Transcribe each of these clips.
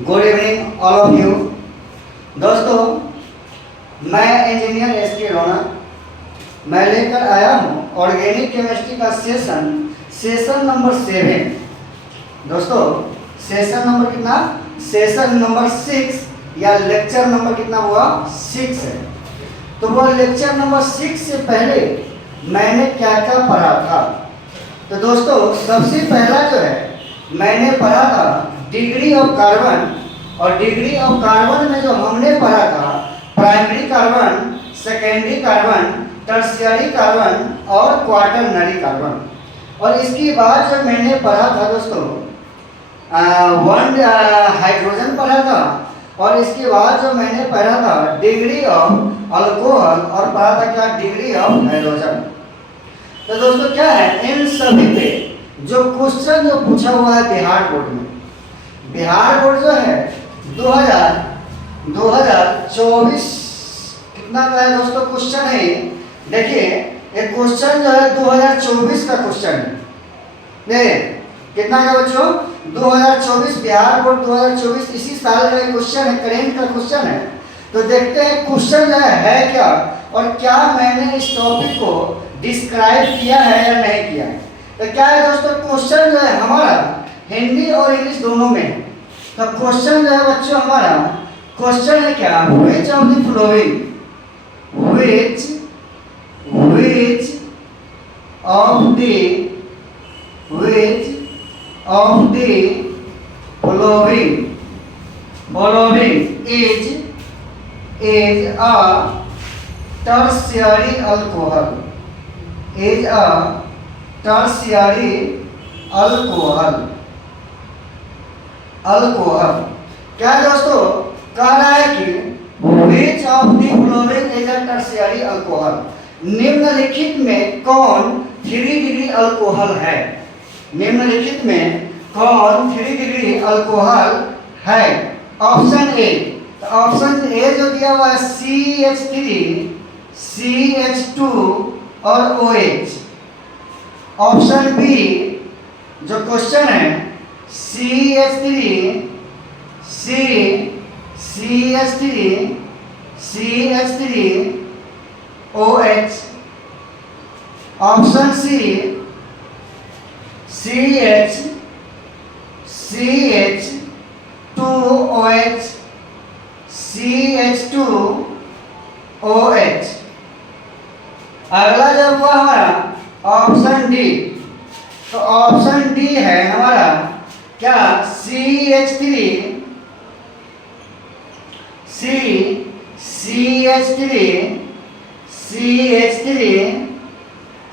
Good evening all of you. दोस्तों, मैं engineer S के रोना, मैं लेकर आया हूँ ऑर्गेनिक केमिस्ट्री का सेशन नंबर 7। दोस्तों, सेशन नंबर कितना? सेशन नंबर 6 या लेक्चर नंबर कितना हुआ? 6 है। तो वो लेक्चर नंबर 6 से पहले मैंने क्या क्या पढ़ा था? तो दोस्तों, सबसे पहला जो है मैंने पढ़ा था डिग्री ऑफ कार्बन, और डिग्री ऑफ कार्बन में जो हमने पढ़ा था primary carbon, secondary carbon, tertiary carbon और क्वाटरनरी कार्बन। और इसके बाद जो मैंने पढ़ा था दोस्तों हाइड्रोजन पढ़ा था, और इसके बाद जो मैंने पढ़ा था डिग्री ऑफ अल्कोहल और पढ़ा था क्या? Degree of hydrogen. तो दोस्तों क्या है, इन सभी पे जो क्वेश्चन जो पूछा हुआ है बिहार बोर्ड में, बिहार बोर्ड जो है 2024 कितना का है दोस्तों क्वेश्चन है। देखिए, एक क्वेश्चन जो है 2024 का क्वेश्चन है। देखिए कितना का बच्चों? 2024, बिहार बोर्ड 2024 इसी साल का क्वेश्चन है, करेंट का क्वेश्चन है। तो देखते हैं क्वेश्चन जो है क्या, और क्या मैंने इस टॉपिक को डिस्क्राइब किया है या नहीं किया है। तो क्या है दोस्तों, क्वेश्चन जो है हमारा हिंदी और इंग्लिश दोनों में है। तो क्वेश्चन जो है बच्चों हमारा क्वेश्चन है क्या? Which of the flowing, which of the following is a tertiary alcohol, is a tertiary alcohol। क्या दोस्तों कह रहा है कि which of the following is a tertiary alcohol, निम्नलिखित में कौन 3 डिग्री अल्कोहल है? निम्नलिखित में कौन 3 डिग्री अल्कोहल है? ऑप्शन ए, ऑप्शन ए जो दिया हुआ है CH3, CH2 और OH। ऑप्शन बी जो क्वेश्चन है CH3, OH। Option C CH2OH, CH2OH। अगला जब हुआ हमारा ऑप्शन डी, तो ऑप्शन डी है हमारा क्या? CH3,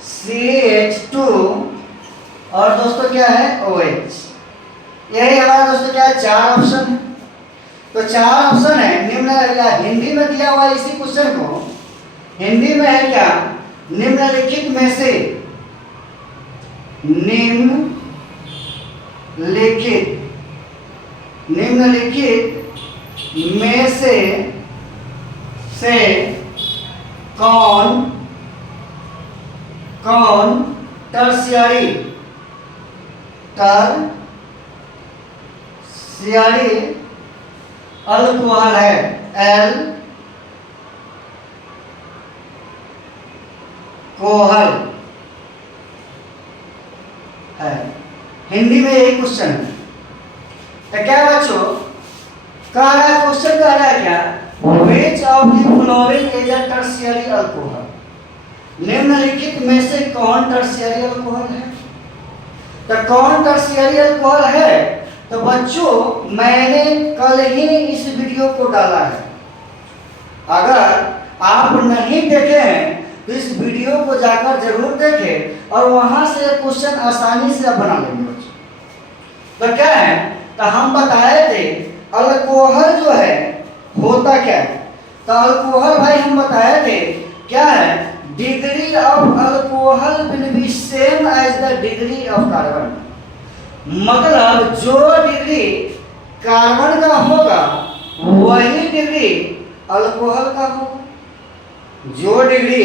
CH2 और दोस्तों क्या है? OH। यही हमारा दोस्तों क्या है? 4 ऑप्शन है। तो 4 ऑप्शन है निम्न, हिंदी में दिया हुआ इसी क्वेश्चन को हिंदी में है क्या? निम्नलिखित में से, निम्नलिखित में से कौन टर्शियरी अल्कोहल है? अल्कोहल है। हिंदी में यही क्वेश्चन है। तो क्या बच्चों कह रहा है, क्वेश्चन कह रहा है क्या? Which of the following is a tertiary alcohol, निम्नलिखित में से कौन टर्शियरी अल्कोहल है? तो कौन टर्शियरी अल्कोहल है? तो बच्चों मैंने कल ही इस वीडियो को डाला है। अगर आप नहीं देखे हैं तो इस वीडियो को जाकर जरूर देखें, और वहां से क्वेश्चन आसानी से आप बना लेंगे बच्चों। तो क्या है, तो हम बताए थे अल्कोहल जो है होता क्या है। तो अल्कोहल भाई हम बताए थे क्या है? Degree of alcohol will be same as the degree of carbon. मतलब जो डिग्री कार्बन का होगा वही डिग्री अल्कोहल का होगा। जो डिग्री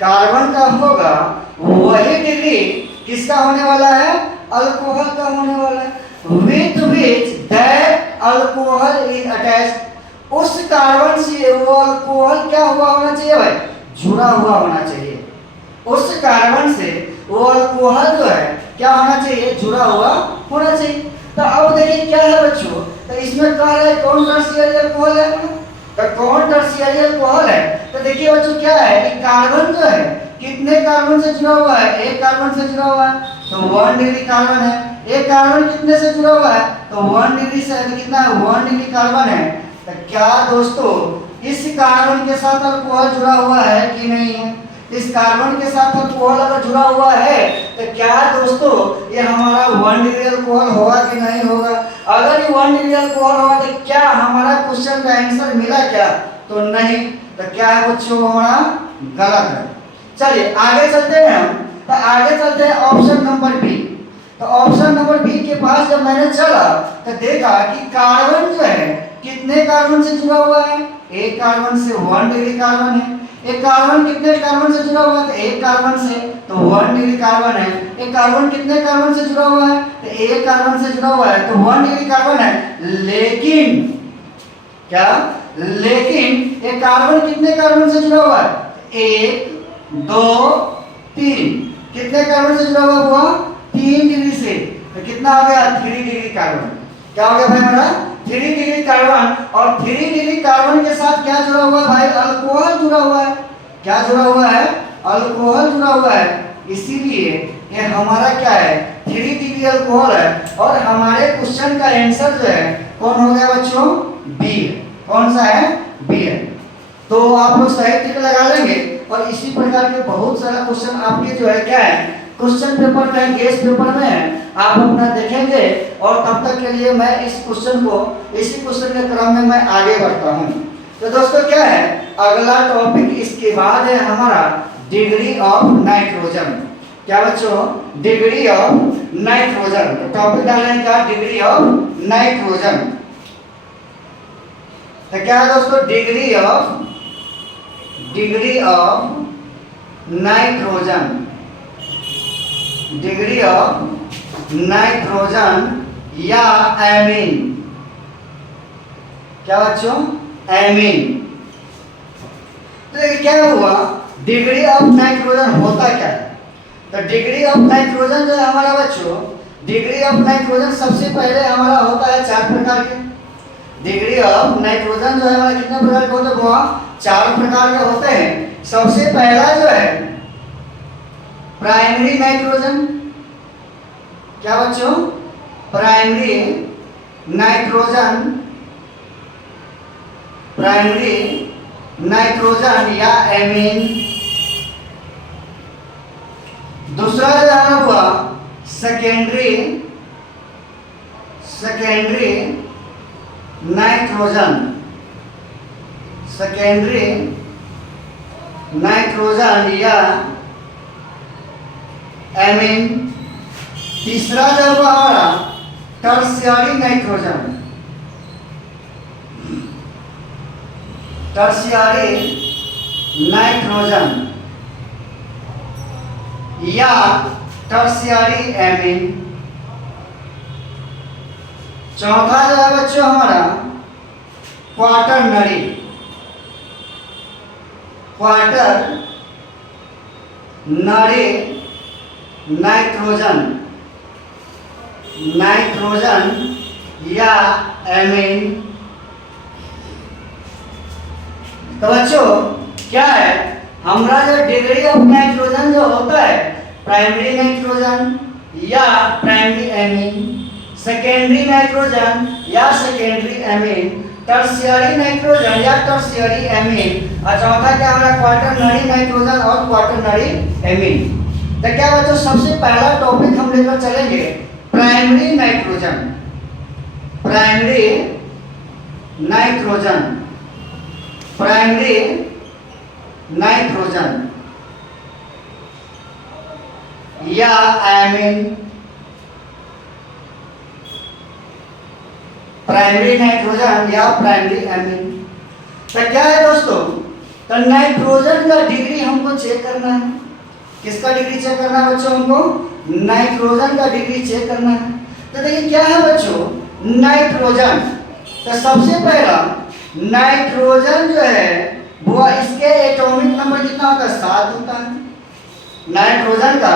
कार्बन का होगा वही डिग्री किसका होने वाला है? अल्कोहल का होने वाला है। With which that alcohol alcohol is attached, उस कार्बन से वो अल्कोहल क्या हुआ होना चाहिए भाई, जुड़ा हुआ होना चाहिए। उस कार्बन से वो अल्कोहल जो है क्या होना चाहिए, जुड़ा हुआ होना चाहिए। तो अब देखिए क्या है बच्चों, तो इसमें कह रहा है कौन टर्शियरी अल्कोहल है, तो कौन टर्शियरी अल्कोहल है। तो देखिए बच्चों क्या है कि कार्बन जो है कितने कार्बन से जुड़ा हुआ है, एक कार्बन से जुड़ा हुआ है, तो 1 डिग्री कार्बन है। एक कार्बन कितने से जुड़ा हुआ है, तो 1 डिग्री से, तो कितना है 1 डिग्री कार्बन है। तो क्या दोस्तों इस कार्बन के साथ अल्कोहल जुड़ा हुआ है कि नहीं है, इस कार्बन के साथ अल्कोहल अगर जुड़ा हुआ है तो क्या दोस्तों ये हमारा 1 डिग्री अल्कोहल होगा कि नहीं होगा। अगर ये 1 डिग्री अल्कोहल होगा तो क्या हमारा क्वेश्चन का आंसर मिला क्या, तो नहीं। तो क्या है बच्चों, हमारा गलत है। चलिए आगे चलते हैं हम, तो आगे चलते हैं ऑप्शन नंबर बी। तो ऑप्शन नंबर बी के पास जब मैंने चला तो देखा कि कार्बन जो है कितने कार्बन से जुड़ा हुआ है, एक कार्बन से 1 डिग्री कार्बन है। एक कार्बन कितने कार्बन से जुड़ा हुआ है, तो एक कार्बन से, तो 1 डिग्री कार्बन है। एक कार्बन कितने कार्बन से जुड़ा हुआ है, तो एक कार्बन से जुड़ा हुआ है, तो 1 डिग्री कार्बन है। लेकिन क्या, लेकिन एक कार्बन कितने कार्बन से जुड़ा हुआ है, 1 2 3, कितने कार्बन से जुड़ा हुआ, 3 डिग्री से, तो कितना हो गया 3 डिग्री कार्बन। क्या हो गया भाई हमारा 3 डिग्री कार्बन, और 3 डिग्री कार्बन के साथ क्या जुड़ा हुआ है भाई, अल्कोहल जुड़ा हुआ है। क्या जुड़ा हुआ है, अल्कोहल जुड़ा हुआ है। इसीलिए ये हमारा क्या है 3 डिग्री अल्कोहल है, और हमारे क्वेश्चन का आंसर जो है कौन हो गया बच्चों, बी है। कौन सा है, बी है। तो आप लोग सही टिक लगा लेंगे, और इसी प्रकार के बहुत सारा क्वेश्चन आपके जो है क्या है क्वेश्चन पेपर में, गेस पेपर में आप अपना देखेंगे। और तब तक के लिए मैं इस क्वेश्चन को, इसी क्वेश्चन के क्रम में मैं आगे बढ़ता हूँ। तो दोस्तों क्या है अगला टॉपिक इसके बाद है हमारा डिग्री ऑफ नाइट्रोजन। क्या बच्चों, डिग्री ऑफ नाइट्रोजन। तो टॉपिक डालने का डिग्री ऑफ नाइट्रोजन। तो क्या है दोस्तों, degree of nitrogen, degree of nitrogen या एमीन। क्या बच्चों, एमीन। तो क्या हुआ, डिग्री ऑफ नाइट्रोजन होता क्या है। तो डिग्री ऑफ नाइट्रोजन जो है हमारा बच्चों, डिग्री ऑफ नाइट्रोजन सबसे पहले हमारा होता है 4 प्रकार के। डिग्री ऑफ नाइट्रोजन जो है हमारा कितने प्रकार के होते हैं, वहाँ 4 प्रकार के होते हैं। सबसे पहला जो है प्राइमरी नाइट्रोजन। क्या बच्चों, प्राइमरी नाइट्रोजन, प्राइमरी नाइट्रोजन या एमीन। दूसरा जो है हुआ सेकेंडरी नाइट्रोजन, सेकेंडरी नाइट्रोजन या एमीन। तीसरा जो हुआ हमारा टर्शियरी नाइट्रोजन, टर्शियरी नाइट्रोजन या टर्शियरी एमीन। चौथा जो है बच्चों हमारा क्वाटरनरी, क्वाटरनरी नाइट्रोजन, नाइट्रोजन या एमीन। तो बच्चों क्या है हमारा जो डिग्री ऑफ नाइट्रोजन जो होता है, प्राइमरी नाइट्रोजन या प्राइमरी एमीन, सेकेंडरी नाइट्रोजन या सेकेंडरी एमीन, टर्शियरी नाइट्रोजन या टर्शियरी एमीन, और चौथा क्या हमारा क्वाटरनरी नाइट्रोजन और क्वाटरनरी एमीन। तो क्या बच्चों सबसे पहला टॉपिक हम लेकर चलेंगे primary nitrogen, primary nitrogen, primary nitrogen या एमीन। प्राइमरी नाइट्रोजन या प्राइमरी एमीन। तो क्या है दोस्तों, तो नाइट्रोजन का डिग्री हमको चेक करना है। किसका डिग्री चेक करना है बच्चों, हमको नाइट्रोजन का डिग्री चेक करना है। तो देखिए क्या है बच्चों, नाइट्रोजन तो सबसे पहला नाइट्रोजन जो है वो इसके एटॉमिक नंबर कितना होता है? 7 होता है। नाइट्रोजन का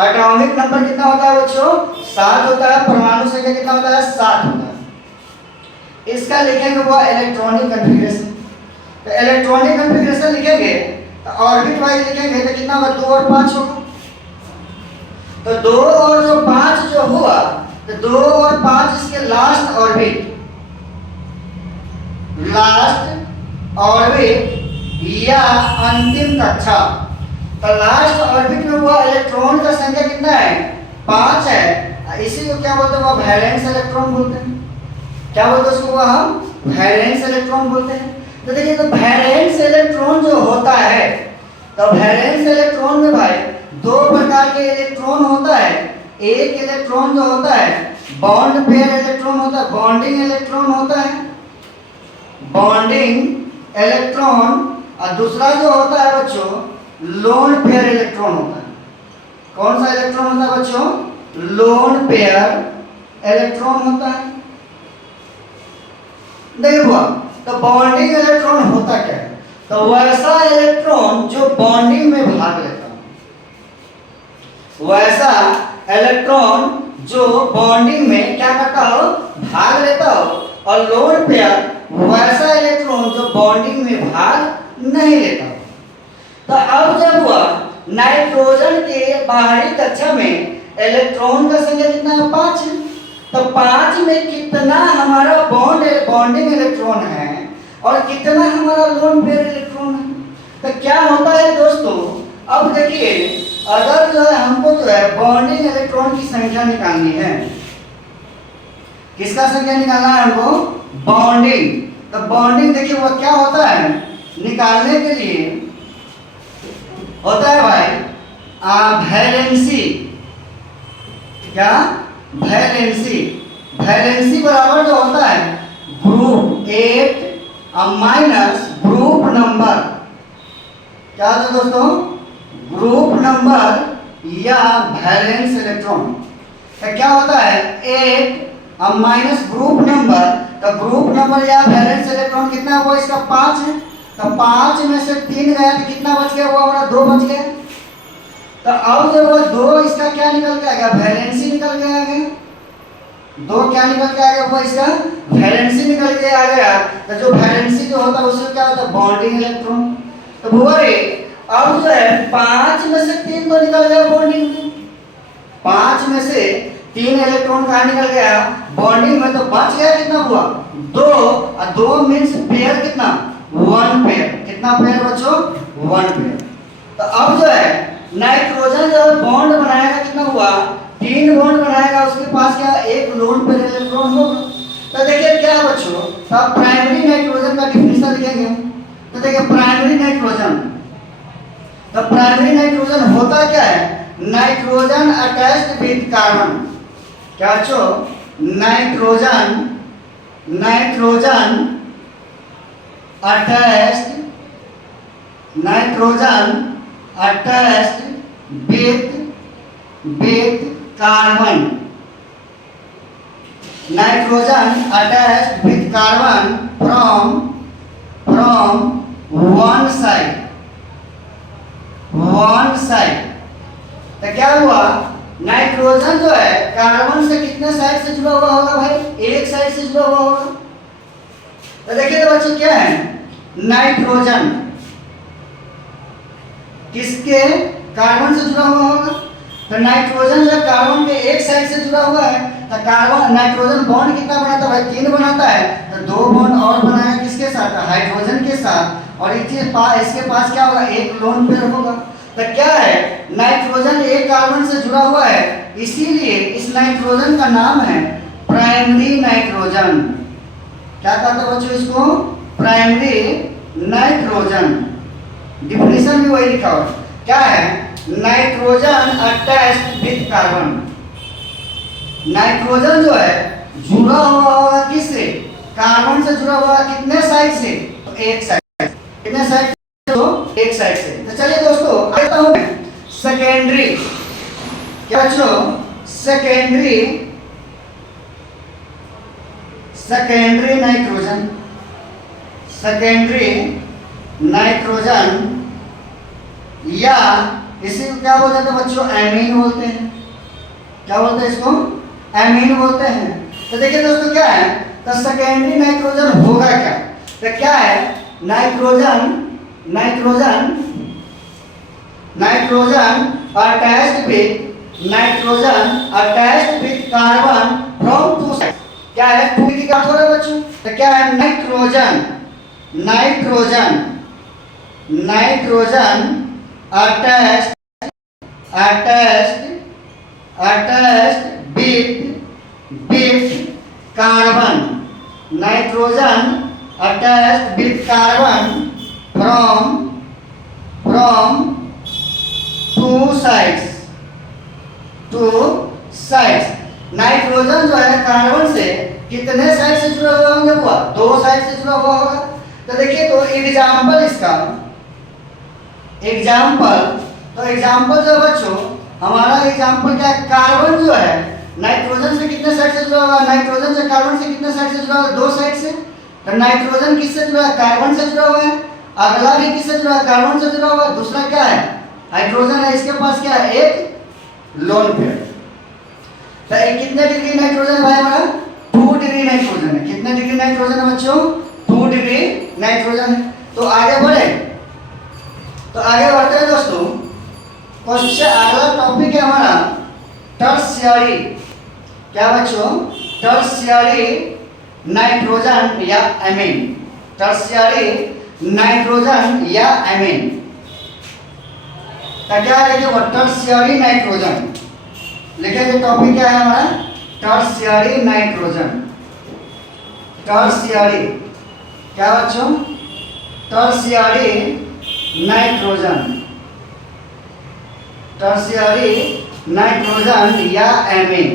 एटॉमिक नंबर कितना होता है बच्चों? 7 होता है। परमाणु संख्या कितना होता है? 7 होता है। इसका लिखेंगे वो इलेक्ट्रॉनिक कॉन्फ़िगरेशन। तो इलेक्ट्रॉनिक कॉन्फ़िगरेशन लिखेंगे तो ऑर्बिट वाइज लिखेंगे तो कितना होगा? 2 और 5 होगा। तो 2 और जो 5 जो हुआ तो 2 और 5 इसके लास्ट ऑर्बिट या अंतिम कक्षा। तो लास्ट ऑर्बिट में हुआ इलेक्ट्रॉन का संख्या कितना है? 5 है। इसी को क्या बोलते हैं? वो वैलेंस इलेक्ट्रॉन बोलते हैं। क्या बोलते हैं उसको? हम वैलेंस इलेक्ट्रॉन बोलते हैं। तो देखिए, तो वैलेंस इलेक्ट्रॉन जो होता है, तो वैलेंस इलेक्ट्रॉन में भाई 2 प्रकार के इलेक्ट्रॉन होता है। एक इलेक्ट्रॉन जो होता है बॉन्ड पेयर इलेक्ट्रॉन होता है, बॉन्डिंग इलेक्ट्रॉन होता है, बॉन्डिंग इलेक्ट्रॉन। और दूसरा जो होता है बच्चों लोन पेयर इलेक्ट्रॉन होता है। कौन सा इलेक्ट्रॉन होता है बच्चों? लोन पेयर इलेक्ट्रॉन होता है। देखो, तो बॉन्डिंग इलेक्ट्रॉन होता क्या है? तो वैसा इलेक्ट्रॉन जो बॉन्डिंग में भाग लेता हो, वैसा इलेक्ट्रॉन जो बॉन्डिंग में क्या करता हो? भाग लेता हो। और लोन पेयर वैसा इलेक्ट्रॉन जो बॉन्डिंग में भाग नहीं लेता हो। तो अब जब हुआ नाइट्रोजन के बाहरी कक्षा में इलेक्ट्रॉन का संख्या कितना है? 5 है। तो 5 में कितना हमारा बॉन्डिंग इलेक्ट्रॉन है और कितना हमारा लोन पेयर इलेक्ट्रॉन है? तो क्या होता है दोस्तों? अब देखिए, अगर जो है हमको जो है बॉन्डिंग इलेक्ट्रॉन की संख्या निकालनी है, किसका संख्या निकालना है हमको? बॉन्डिंग। तो बॉन्डिंग देखिए वो क्या होता है निकालने के लिए? होता है भाई वैलेंसी। क्या? वैलेंसी। वैलेंसी बराबर जो होता है ग्रुप 8 माइनस ग्रुप नंबर। क्या होता है दोस्तों? ग्रुप नंबर या वैलेंस इलेक्ट्रॉन। तो क्या होता है 8 माइनस ग्रुप नंबर। तो ग्रुप नंबर या वैलेंस इलेक्ट्रॉन कितना हुआ? इसका 5 है। तो 5 में से 3 गया तो कितना बच गया? वो हमारा 2 बच गया। तो अब जब वो 2 इसका क्या निकल के आ गया? वैलेंसी निकल के आ गया। 2 क्या निकल के आ गया? वो इसका वैलेंसी निकल के आ गया। तो जो वैलेंसी जो होता है उसमें क्या होता है? Bonding electron. तो वो अब जो है 5 में से 3 तो निकल गया बॉन्डिंग में। 5 में से 3 इलेक्ट्रॉन कहाँ निकल गया? बॉन्डिंग में। तो बच गया कितना हुआ? 2। और 2 मीन्स पेयर कितना? 1 पेयर। कितना पेयर बच्चों? 1 पेयर। तो अब जो है नाइट्रोजन जब बॉन्ड बनाएगा कितना हुआ? 3 बॉन्ड बनाएगा। उसके पास क्या? 1 लोन पेयर इलेक्ट्रॉन होगा। तो देखिए क्या बच्चों, तो आप प्राइमरी नाइट्रोजन का डिफिनेशन लिखेंगे। तो देखिए प्राइमरी नाइट्रोजन, तो प्राइमरी नाइट्रोजन होता क्या है? Nitrogen attached with carbon. क्या बच्चों? Nitrogen attached with carbon. Nitrogen attached with carbon from one side. तो क्या हुआ? नाइट्रोजन जो है कार्बन से कितने साइड से जुड़ा हुआ होगा भाई? एक साइड से जुड़ा हुआ होगा। तो देखिए तो बच्चों क्या है? नाइट्रोजन किसके? कार्बन से जुड़ा हुआ होगा। तो नाइट्रोजन जो कार्बन के एक साइड से जुड़ा हुआ है तो कार्बन नाइट्रोजन बॉन्ड कितना बनाता है भाई? 3 बनाता है। तो 2 बॉन्ड और बनाया किसके साथ? हाइड्रोजन के साथ। और इसके पास क्या होगा? 1 लोन पेयर होगा। तो क्या है? नाइट्रोजन एक कार्बन से जुड़ा हुआ है, इसीलिए इस नाइट्रोजन का नाम है प्राइमरी नाइट्रोजन। क्या कहते हैं बच्चों इसको? Primary nitrogen. डिफिनेशन भी वही लिखा हुआ है। क्या है? Nitrogen attached with carbon. Nitrogen जो है जुड़ा हुआ होगा किससे? कार्बन से जुड़ा हुआ। कितने साइड से? तो एक साइड। कितने साइड? तो एक साइड से। तो चलिए दोस्तों आता हूं सेकेंडरी। क्या बच्चों? सेकेंडरी नाइट्रोजन, सेकेंडरी नाइट्रोजन, या इसी को क्या बोलते हैं बच्चों, एमीन बोलते हैं। क्या बोलते हैं इसको, एमीन बोलते हैं। तो देखिए दोस्तों क्या है, तो सेकेंडरी नाइट्रोजन होगा क्या, तो क्या है, nitrogen nitrogen nitrogen attached with carbon from two side. क्या है, टू की क्या हो रहा है बच्चों, तो क्या है, nitrogen nitrogen nitrogen attached with carbon, nitrogen attached with carbon from two sides. Nitrogen जो है कार्बन से कितने साइड से जुड़ा हुआ होंगे, हुआ दो साइड से जुड़ा हुआ होगा। तो देखिए, तो एग्जाम्पल इसका, एग्जाम्पल जो बच्चों, हमारा एग्जाम्पल क्या है, कार्बन जो है नाइट्रोजन से कितने साइड से जुड़ा हुआ है, नाइट्रोजन से कार्बन से कितने साइड से जुड़ा हुआ है, दो साइड से। तो नाइट्रोजन किससे जुड़ा है, कार्बन से जुड़ा हुआ है। अगला भी किससे जुड़ा है, कार्बन से जुड़ा हुआ है। दूसरा क्या है, हाइड्रोजन है, इसके पास क्या है, एक लोन पेयर। तो कितने डिग्री नाइट्रोजन है भाई हमारा, 2 डिग्री नाइट्रोजन है। कितने डिग्री नाइट्रोजन है बच्चों, 2 डिग्री नाइट्रोजन है। तो आगे बढ़े, तो आगे बढ़ते हैं दोस्तों, क्वेश्चन अगला टॉपिक है हमारा टर्शियरी। क्या बच्चों, टर्शियरी नाइट्रोजन या एमीन, टर्शियरी नाइट्रोजन या एमीन। तो क्या है, टर्शियरी नाइट्रोजन लिखे, टॉपिक क्या है हमारा, टर्शियरी नाइट्रोजन। टर्शियरी क्या बच्चों, टर्शियरी नाइट्रोजन, टर्शियरी नाइट्रोजन या एमीन।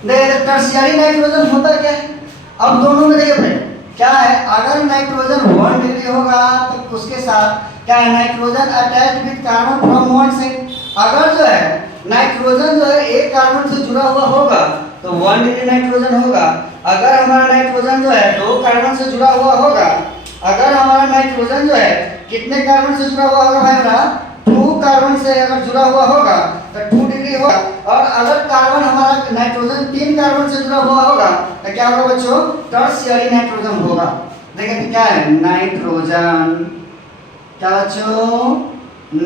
देखिए टर्शियरी नाइट्रोजन होता क्या है, अब दोनों में देखिए फ्रेंड क्या है, अगर नाइट्रोजन 1 डिग्री होगा तो उसके साथ क्या है, nitrogen attached with carbon from one side. अगर जो है नाइट्रोजन जो है एक कार्बन से जुड़ा हुआ होगा तो 1 डिग्री नाइट्रोजन होगा। अगर हमारा नाइट्रोजन जो है 2 कार्बन से जुड़ा हुआ होगा, अगर हमारा नाइट्रोजन जो है कितने कार्बन से जुड़ा हुआ होगा भाई हमारा, 2 कार्बन से अगर जुड़ा हुआ होगा तो 2 डिग्री होगा। और अगर कार्बन हमारा नाइट्रोजन 3 कार्बन से जुड़ा हुआ होगा तो क्या होगा बच्चों, टर्शियरी नाइट्रोजन होगा। देखिए क्या है, नाइट्रोजन, क्या बच्चों,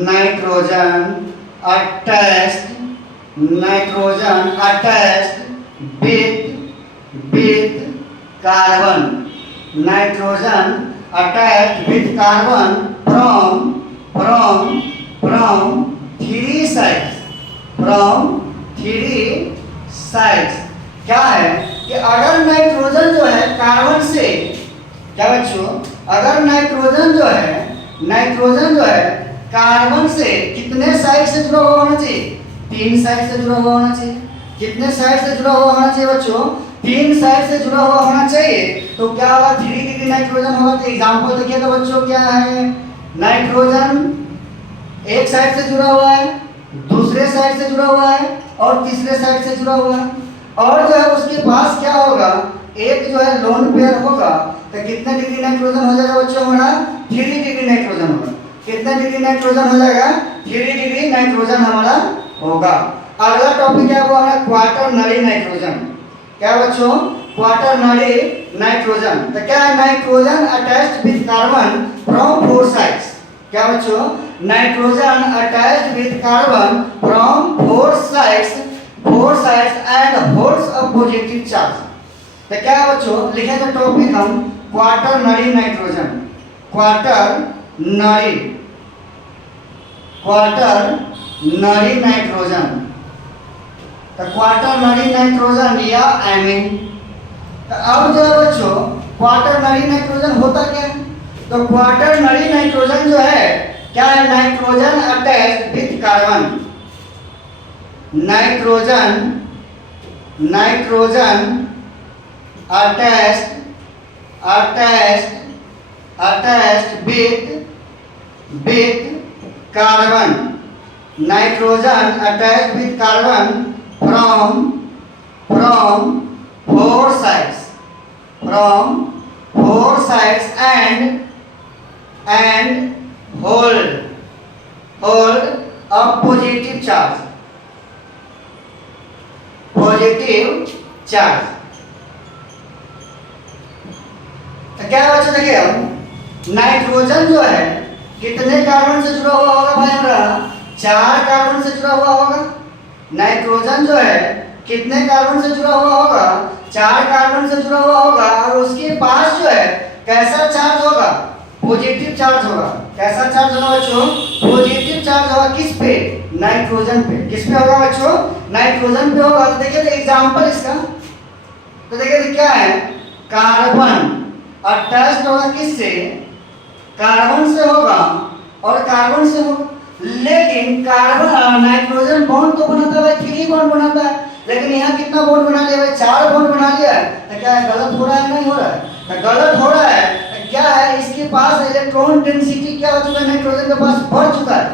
nitrogen attached with carbon, nitrogen attached with carbon from 3 sides. क्या है कि अगर नाइट्रोजन जो है कार्बन से, क्या बच्चों, अगर नाइट्रोजन जो है कार्बन से कितने साइड से जुड़ा हुआ होना चाहिए, 3 साइड से जुड़ा हुआ होना चाहिए। कितने साइड से जुड़ा हुआ होना चाहिए बच्चों, 3 साइड से जुड़ा हुआ होना चाहिए। तो क्या होगा, 3 डिग्री नाइट्रोजन होगा। तो एग्जांपल देखिए तो बच्चों क्या है, नाइट्रोजन एक साइड से जुड़ा हुआ है, दूसरे साइड से जुड़ा हुआ है और तीसरे साइड से जुड़ा हुआ है। और जो है उसके पास क्या होगा, एक जो है लोन पेयर होगा। तो कितने डिग्री नाइट्रोजन हो जाएगा बच्चों हमारा, 3 डिग्री नाइट्रोजन होगा। कितने डिग्री नाइट्रोजन हो जाएगा, 3 डिग्री नाइट्रोजन हमारा होगा। अगला टॉपिक है वो हमारा क्वाटरनरी नाइट्रोजन। क्या बच्चों, क्वाटरनरी नाइट्रोजन। तो क्या है, nitrogen attached with carbon from 4 sides. क्या बच्चों, nitrogen attached with carbon from 4 sides and holds a positive charge. तो क्या है बच्चों, लिखे तो टॉपिक हम क्वाटरनरी नाइट्रोजन, क्वाटरनरी नाइट्रोजन। तो क्वाटरनरी नाइट्रोजन या एमीन। तो अब जो है बच्चों क्वाटरनरी नाइट्रोजन होता क्या है, तो क्वाटरनरी नाइट्रोजन जो है क्या है, nitrogen attached with carbon, nitrogen attached with carbon, nitrogen attached with carbon from four sides, from four sides and hold a positive charge, positive charge। तो क्या बच्चों देखिए, हम नाइट्रोजन जो है कितने कार्बन से जुड़ा हुआ होगा भाई हमारा? 4 कार्बन से जुड़ा हुआ होगा। नाइट्रोजन जो है कितने कार्बन से जुड़ा हुआ होगा? 4 कार्बन से जुड़ा हुआ होगा। और उसके पास जो है कैसा चार्ज होगा? पॉजिटिव चार्ज होगा। कैसा चार्ज होगा बच्चों? पॉजिटिव चार्ज होगा। किस पे? नाइट्रोजन पे। किस पे होगा बच्चों? नाइट्रोजन पे होगा। तो देखिए एग्जांपल इसका, तो देखिए क्या है, कार्बन अटैच्ड होगा किससे? कार्बन से होगा और कार्बन से होगा। लेकिन कार्बन नाइट्रोजन बॉन्ड तो बनाता है, 3 बॉन्ड बनाता है, लेकिन यहाँ कितना बॉन्ड बना लिया भाई? 4 बॉन्ड बना लिया है। तो क्या है, गलत हो रहा है? नहीं हो रहा है। तो गलत हो रहा है। तो क्या है, इसके पास इलेक्ट्रॉन डेंसिटी क्या हो चुका है? नाइट्रोजन के पास बढ़ चुका है।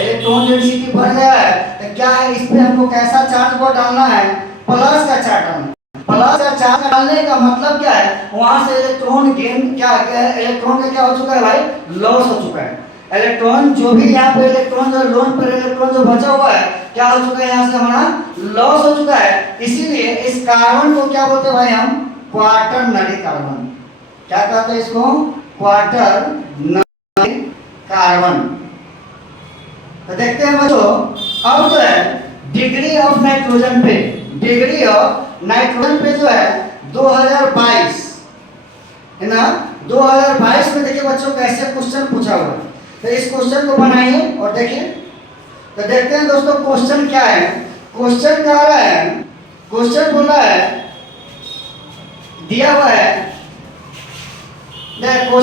इलेक्ट्रॉन डेंसिटी बढ़ गया है। तो क्या है, इस पे हमको कैसा चार्ज को डालना है? प्लस का चार्ज डालना है। प्लस का चार्ज डालने का मतलब क्या है? वहां से इलेक्ट्रॉन गेन क्या है, इलेक्ट्रॉन का क्या हो चुका है भाई? लॉस हो चुका है। इलेक्ट्रॉन जो भी यहाँ पे इलेक्ट्रॉन जो लोन पर इलेक्ट्रॉन जो बचा हुआ है क्या हो चुका है? यहाँ से हमारा लॉस हो चुका है। इसीलिए इस कार्बन को क्या बोलते हैं भाई हम? Quaternary carbon. क्या कहते हैं इसको? Quaternary carbon. तो देखते हैं बच्चों, अब जो है डिग्री ऑफ नाइट्रोजन पे, डिग्री ऑफ नाइट्रोजन पे जो है 2022 है ना, 2022 में देखिए बच्चों कैसे क्वेश्चन पूछा हुआ है। तो इस क्वेश्चन को बनाइए और देखिए। तो देखते हैं दोस्तों क्वेश्चन क्या है। क्वेश्चन क्या आ रहा है? क्वेश्चन बोला है, दिया हुआ है, देखो